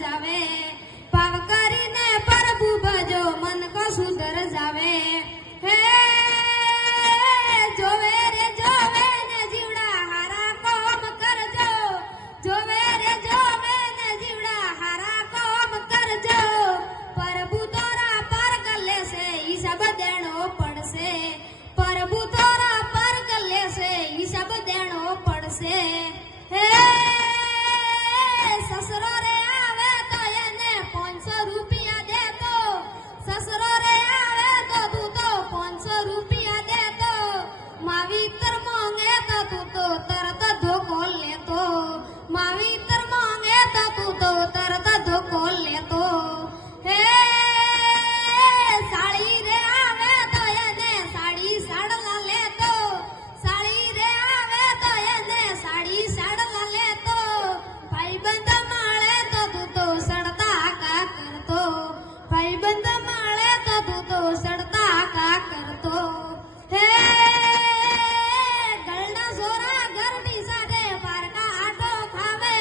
जावे पाव करीने प्रभु भजो मन को सुधर जावे हे जोवे रे जोवे ने जीवड़ा हारा काम करजो जोवे रे जोवे ने जीवड़ा हारा काम करजो प्रभु तोरा पर गले से हिसाब देनो पड़से प्रभु तोरा पर गले से हिसाब देनो पड़से हे ससुरो रे आवे तो એને 500 રૂપિયા દેતો સસુરો રે આવે તો તું તો 500 રૂપિયા દેતો માવીતર માંગે તો તું તો તરત ધોકો લેતો માવીતર માંગે તો તું તો તરત ધોકો લેતો હે સાળી રે આવે તો એને સાડી સાડલા લેતો સાળી રે આવે તો એને સાડી સાડલા લેતો ભાઈબંધ માળે તો તું તો સડતા કા કરતો ભાઈબંધ માળે તો તું તો સડતા કા કરતો હે ગળના સોરા ઘરડી સાથે પારકા આટો ખાવે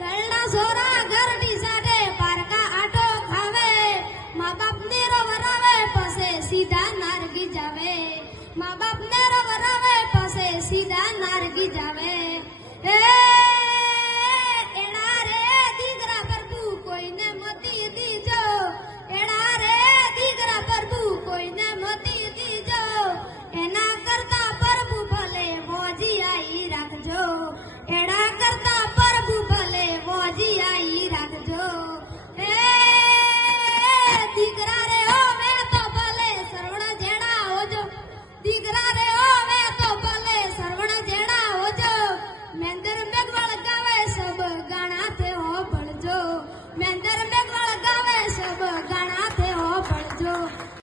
ગળના સોરા ઘરડી સાથે પારકા આટો ખાવે મા બાપ ને રવરાવે પસે સીધા નારગી જાવે મા બાપ ને રવરાવે પસે સીધા નારગી જાવે હે એડા રે દીકરા પ્રભુ કોઈને મતી દીજો એડા રે દીકરા પ્રભુ કોઈને મતી દીજો એના કરતા પ્રભુ ભલે મોજી આઈ રાખજો એડા કરતા પ્રભુ ભલે મોજી આઈ રાખજો હે દીકરા રે હોવે તો ભલે સરવણ જેડા હોજો દીકરા રે હોવે તો ભલે સરવણ જેડા હોજો મેંદર મેઘવાળ ગાવે સબ ગાણા તે હો ભળજો મેંદર